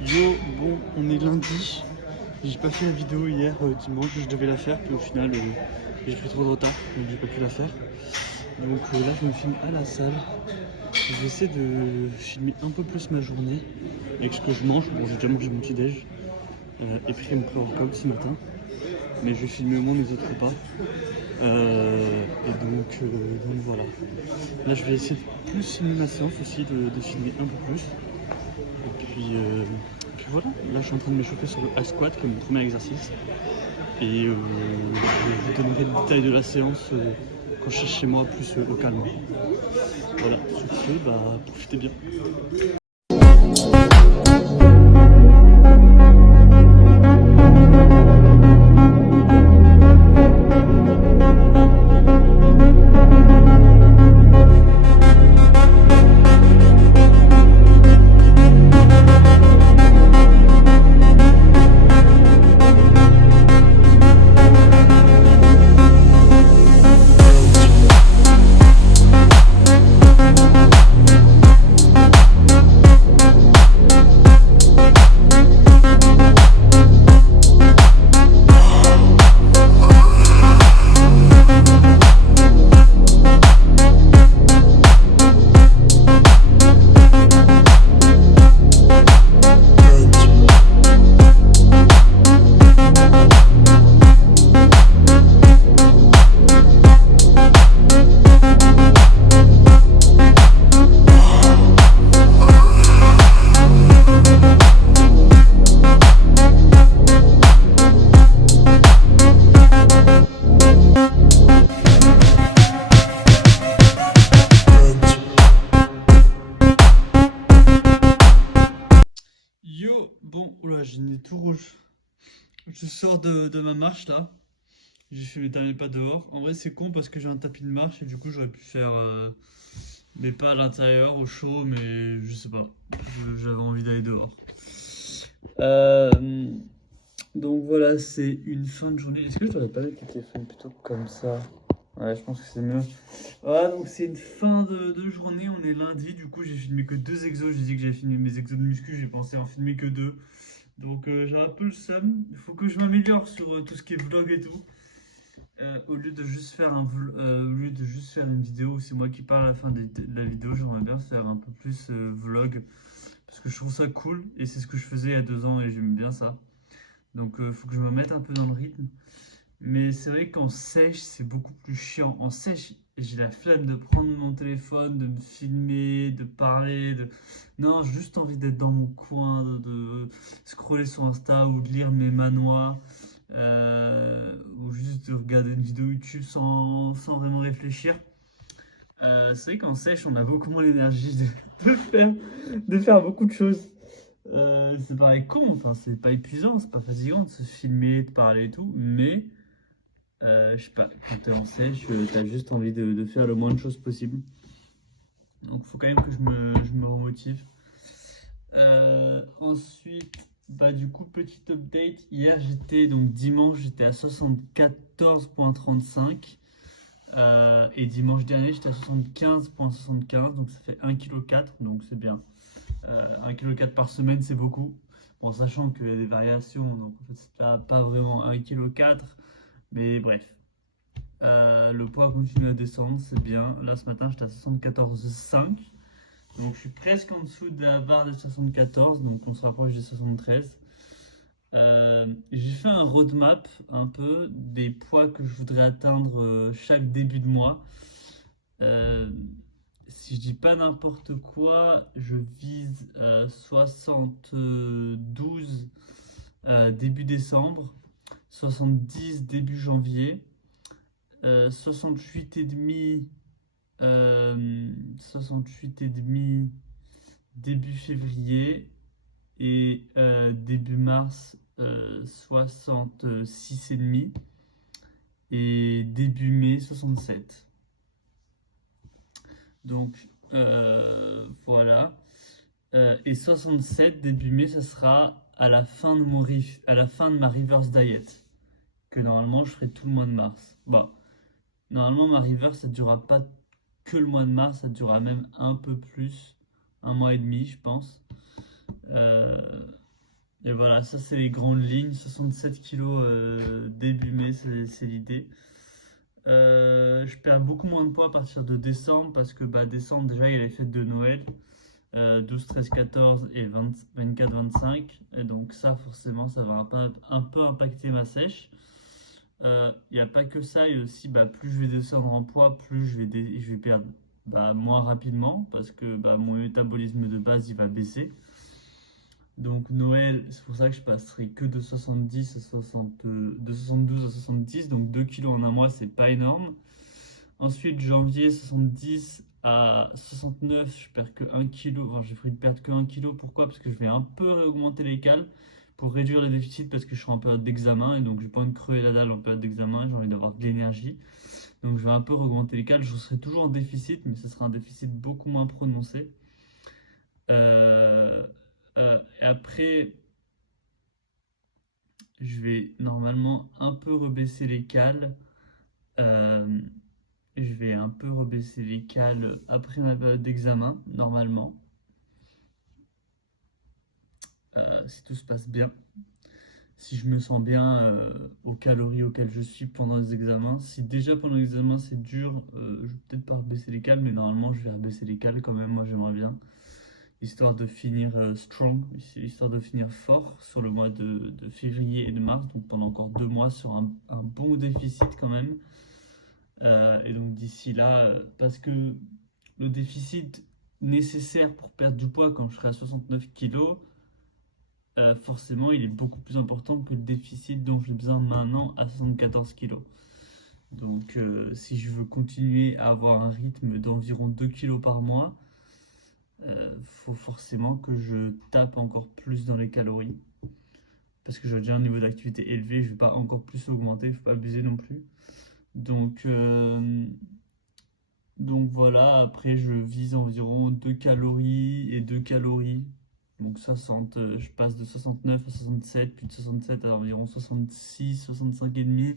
Yo, bon, on est lundi. J'ai pas fait la vidéo hier, dimanche, je devais la faire, puis au final, j'ai pris trop de retard, donc j'ai pas pu la faire. Donc là, je me filme à la salle. Je vais essayer de filmer un peu plus ma journée avec ce que je mange. Bon, j'ai déjà mangé mon petit déj et pris mon pré-workout ce matin, mais je vais filmer au moins mes autres repas. Donc voilà. Là, je vais essayer de plus filmer ma séance aussi, de filmer un peu plus. Et puis voilà, là je suis en train de m'échauffer sur le A squat comme mon premier exercice. Et je vous donnerai le détail de la séance quand je suis chez moi plus au calme. Voilà, sur ce, profitez bien. Yo, bon, oula, j'ai le nez tout rouge. Je sors de ma marche là. J'ai fait mes derniers pas dehors. En vrai, c'est con parce que j'ai un tapis de marche et du coup, j'aurais pu faire mes pas à l'intérieur au chaud, mais je sais pas. J'avais envie d'aller dehors. Donc voilà, c'est une fin de journée. Est-ce que je devrais pas mettre le téléphone plutôt comme ça? Ouais, je pense que c'est mieux. Voilà, donc c'est une fin de journée. On est lundi. Du coup, j'ai filmé que 2 exos. J'ai dit que j'avais filmé mes exos de muscu. J'ai pensé en filmer que 2. Donc j'ai un peu le seum. Il faut que je m'améliore sur tout ce qui est vlog et tout. Au lieu de juste faire au lieu de juste faire une vidéo où c'est moi qui parle à la fin de la vidéo, j'aimerais bien faire un peu plus vlog parce que je trouve ça cool et c'est ce que je faisais il y a 2 ans et j'aime bien ça. Donc faut que je me mette un peu dans le rythme. Mais c'est vrai qu'en sèche, c'est beaucoup plus chiant. En sèche, j'ai la flemme de prendre mon téléphone, de me filmer, de parler. Non, j'ai juste envie d'être dans mon coin, de scroller sur Insta ou de lire mes manois. Ou juste de regarder une vidéo YouTube sans vraiment réfléchir. C'est vrai qu'en sèche, on a beaucoup moins l'énergie de faire beaucoup de choses. C'est pareil con, enfin, c'est pas épuisant, c'est pas fatigant de se filmer, de parler et tout, mais je sais pas, quand t'es en sèche, t'as juste envie de faire le moins de choses possible. Donc faut quand même que je me remotive. Ensuite, du coup, petit update. Hier, donc dimanche, j'étais à 74,35. Et dimanche dernier, j'étais à 75,75. Donc ça fait 1,4 kg. Donc c'est bien. 1,4 kg par semaine, c'est beaucoup. Bon, sachant qu'il y a des variations. Donc en fait, c'est pas vraiment 1,4 kg. Mais bref. Le poids continue à descendre, c'est bien. Là, ce matin, j'étais à 74,5. Donc je suis presque en dessous de la barre des 74, donc on se rapproche des 73. J'ai fait un roadmap un peu des poids que je voudrais atteindre chaque début de mois. Si je dis pas n'importe quoi, je vise 72 début décembre, 70 début janvier, 68,5 68,5 début février et début mars 66,5 et début mai 67. Donc voilà. Et 67 début mai, ça sera à la fin de ma reverse diet que normalement je ferai tout le mois de mars. Bon, normalement ma reverse ça durera pas que le mois de mars, ça durera même un peu plus, 1 mois et demi, je pense. Et voilà, ça c'est les grandes lignes. 67 kilos début mai, c'est l'idée. Je perds beaucoup moins de poids à partir de décembre parce que bah, décembre déjà il y a les fêtes de Noël. 12, 13, 14 et 24, 25. Et donc ça, forcément, ça va un peu impacter ma sèche. Il n'y a pas que ça, il y a aussi, bah, plus je vais descendre en poids, plus je vais perdre bah, moins rapidement, parce que bah, mon métabolisme de base, il va baisser. Donc Noël, c'est pour ça que je passerai que de 70 à 60, de 72 à 70, donc 2 kilos en un mois, c'est pas énorme. Ensuite, janvier 70 à 69, je perds que 1 kg. Enfin, j'ai pris de perdre que 1 kg. Pourquoi? Parce que je vais un peu augmenter les cales pour réduire les déficits parce que je suis en période d'examen et donc j'ai pas envie de crever la dalle en période d'examen. J'ai envie d'avoir de l'énergie. Donc je vais un peu augmenter les cales. Je serai toujours en déficit, mais ce sera un déficit beaucoup moins prononcé. Et après, je vais normalement un peu rebaisser les cales. Euh, Je vais un peu rebaisser les cales après ma période d'examen, normalement. Si tout se passe bien. Si je me sens bien aux calories auxquelles je suis pendant les examens. Si déjà pendant l'examen c'est dur, je vais peut-être pas rebaisser les cales, mais normalement je vais rebaisser les cales quand même. Moi j'aimerais bien. Histoire de finir strong, histoire de finir fort sur le mois de février et de mars. Donc pendant encore 2 mois sur un bon déficit quand même. Et donc d'ici là, parce que le déficit nécessaire pour perdre du poids quand je serai à 69 kilos, forcément il est beaucoup plus important que le déficit dont j'ai besoin maintenant à 74 kilos. Donc si je veux continuer à avoir un rythme d'environ 2 kilos par mois, faut forcément que je tape encore plus dans les calories. Parce que j'ai déjà un niveau d'activité élevé, je ne vais pas encore plus augmenter, il ne faut pas abuser non plus. Donc voilà, après je vise environ 2 calories et 2 calories. Donc 60, je passe de 69 à 67, puis de 67 à environ 66, 65 et demi.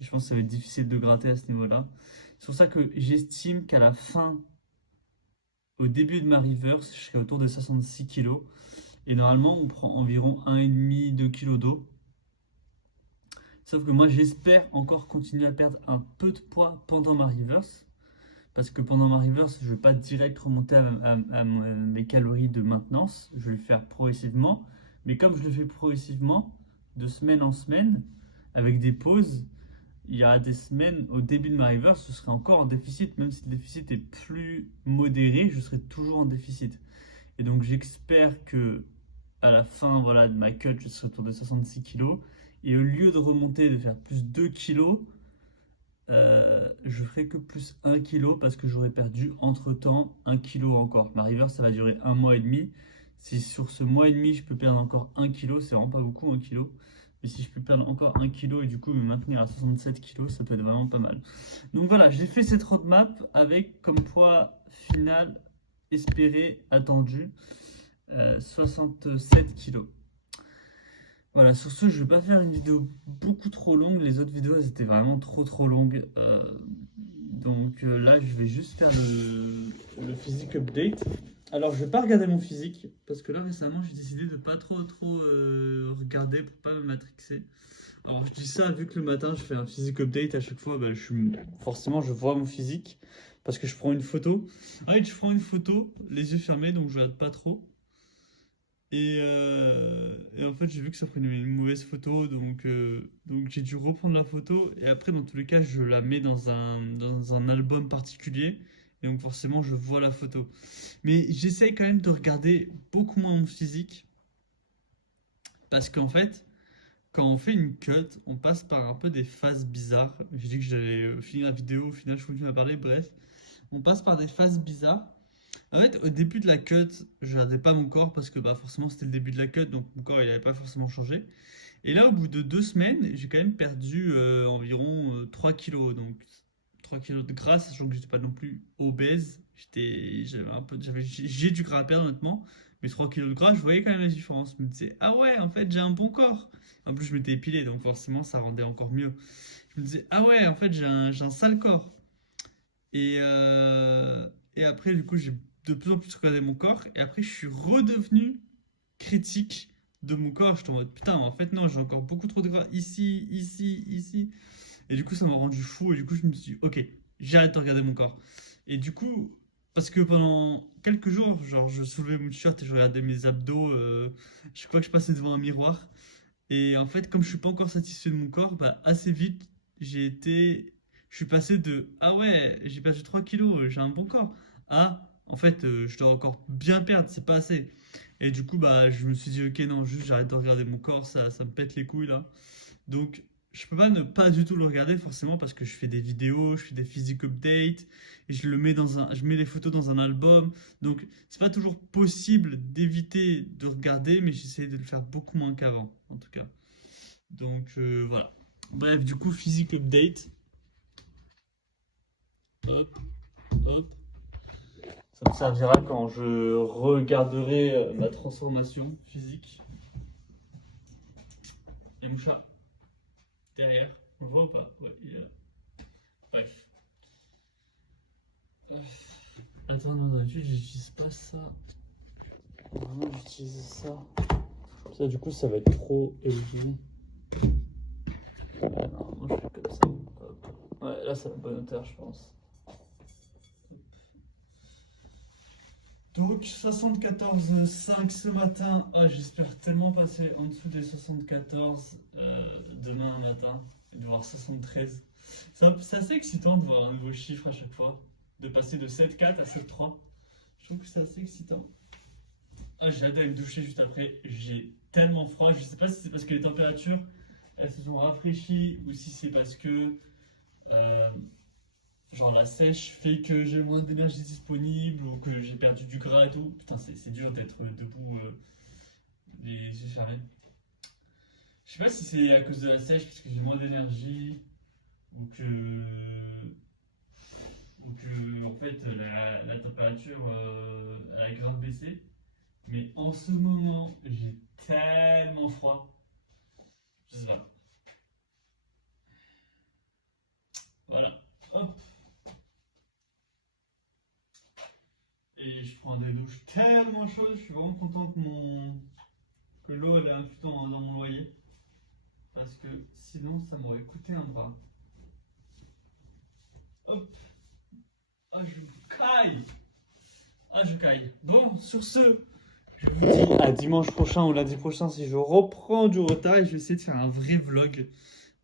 Je pense que ça va être difficile de gratter à ce niveau-là. C'est pour ça que j'estime qu'à la fin, au début de ma reverse, je serai autour de 66 kilos. Et normalement, on prend environ 1,5-2 kg d'eau. Sauf que moi, j'espère encore continuer à perdre un peu de poids pendant ma reverse. Parce que pendant ma reverse, je ne vais pas direct remonter à mes calories de maintenance. Je vais le faire progressivement. Mais comme je le fais progressivement, de semaine en semaine, avec des pauses, il y a des semaines, au début de ma reverse, je serai encore en déficit. Même si le déficit est plus modéré, je serai toujours en déficit. Et donc j'espère que à la fin voilà, de ma cut, je serai autour de 66 kilos. Et au lieu de remonter, de faire plus 2 kilos, je ferai que plus 1 kilo parce que j'aurais perdu entre temps 1 kilo encore. Ma reverse, ça va durer 1 mois et demi. Si sur ce mois et demi, je peux perdre encore 1 kilo, c'est vraiment pas beaucoup 1 kilo. Mais si je peux perdre encore 1 kilo et du coup me maintenir à 67 kilos, ça peut être vraiment pas mal. Donc voilà, j'ai fait cette roadmap avec comme poids final espéré, attendu, 67 kilos. Voilà, sur ce, je vais pas faire une vidéo beaucoup trop longue. Les autres vidéos, elles étaient vraiment trop longues. Donc là, je vais juste faire le physique update. Alors, je vais pas regarder mon physique parce que là, récemment, j'ai décidé de pas trop regarder pour pas me matrixer. Alors, je dis ça vu que le matin, je fais un physique update à chaque fois. Bah, forcément, je vois mon physique parce que je prends une photo. Ah oui, je prends une photo, les yeux fermés, donc je regarde pas trop. Et en fait, j'ai vu que ça prenait une mauvaise photo, donc j'ai dû reprendre la photo. Et après, dans tous les cas, je la mets dans un album particulier. Et donc, forcément, je vois la photo. Mais j'essaye quand même de regarder beaucoup moins mon physique. Parce qu'en fait, quand on fait une cut, on passe par un peu des phases bizarres. J'ai dit que j'allais finir la vidéo, au final, je continue à parler. Bref, on passe par des phases bizarres. En fait, au début de la cut, je regardais pas mon corps parce que bah, forcément c'était le début de la cut, donc mon corps il avait pas forcément changé. Et là, au bout de 2 semaines, j'ai quand même perdu environ 3 kilos. Donc 3 kilos de gras, sachant que j'étais pas non plus obèse. J'ai du gras à perdre honnêtement. Mais 3 kilos de gras, je voyais quand même la différence. Je me disais, ah ouais, en fait, j'ai un bon corps. En plus, je m'étais épilé, donc forcément, ça rendait encore mieux. Je me disais, ah ouais, en fait, j'ai un sale corps. Et, euh, et après, du coup, j'ai de plus en plus regardé mon corps. Et après, je suis redevenu critique de mon corps. J'étais en mode putain, en fait, non, j'ai encore beaucoup trop de gras ici, ici, ici. Et du coup, ça m'a rendu fou. Et du coup, je me suis dit, ok, j'arrête de regarder mon corps. Et du coup, parce que pendant quelques jours, genre, je soulevais mon t-shirt et je regardais mes abdos, chaque fois que je passais devant un miroir. Et en fait, comme je suis pas encore satisfait de mon corps, bah, assez vite, j'ai été. Je suis passé de ah ouais, j'ai perdu 3 kilos, j'ai un bon corps, à en fait, je dois encore bien perdre, c'est pas assez. Et du coup, bah, je me suis dit, ok, non, juste j'arrête de regarder mon corps, ça me pète les couilles là. Donc, je peux pas ne pas du tout le regarder forcément parce que je fais des vidéos, je fais des physique updates, et je mets les photos dans un album. Donc, c'est pas toujours possible d'éviter de regarder, mais j'essaie de le faire beaucoup moins qu'avant, en tout cas. Donc, voilà. Bref, du coup, physique update. Hop, hop. Ça me servira quand je regarderai ma transformation physique. Et mon chat, derrière, on le voit ou pas? Ouais, il est là. Bref. Attends, non, d'habitude, j'utilise pas ça. Vraiment, j'utilise ça. Ça, du coup, ça va être trop élevé. Non, moi, je fais comme ça. Hop. Ouais, là, ça va bonne hauteur, je pense. Donc 74,5 ce matin. Ah, j'espère tellement passer en dessous des 74 demain matin et de voir 73. C'est assez excitant de voir un nouveau chiffre à chaque fois. De passer de 7,4 à 7,3. Je trouve que c'est assez excitant. Ah, j'ai hâte d'aller me doucher juste après. J'ai tellement froid. Je sais pas si c'est parce que les températures elles se sont rafraîchies ou si c'est parce que euh, genre la sèche fait que j'ai moins d'énergie disponible ou que j'ai perdu du gras et tout. Putain, c'est dur d'être debout les yeux fermés. Je sais pas si c'est à cause de la sèche parce que j'ai moins d'énergie ou que en fait la température elle a grave baissé. Mais en ce moment, j'ai tellement froid. Je sais pas. Voilà. Hop. Et je prends des douches tellement chaudes. Je suis vraiment content que l'eau elle est incluse dans mon loyer. Parce que sinon, ça m'aurait coûté un bras. Hop. Ah, je caille. Ah, je caille. Bon, sur ce, je vous dis à dimanche prochain ou lundi prochain si je reprends du retard et je vais essayer de faire un vrai vlog.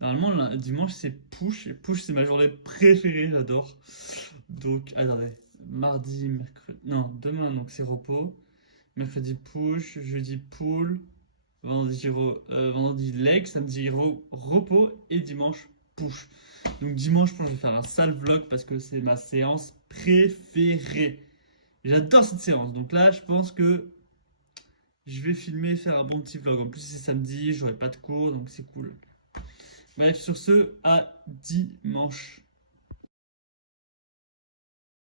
Normalement, dimanche, c'est push. Et push, c'est ma journée préférée, j'adore. Donc, attendez. Mardi, mercredi. Non, demain, donc c'est repos. Mercredi, push. Jeudi, pool. Vendredi, leg. Samedi, repos. Et dimanche, push. Donc, dimanche, je pense que je vais faire un sale vlog parce que c'est ma séance préférée. J'adore cette séance. Donc là, je pense que je vais filmer et faire un bon petit vlog. En plus, c'est samedi, j'aurai pas de cours, donc c'est cool. Bref, sur ce, à dimanche.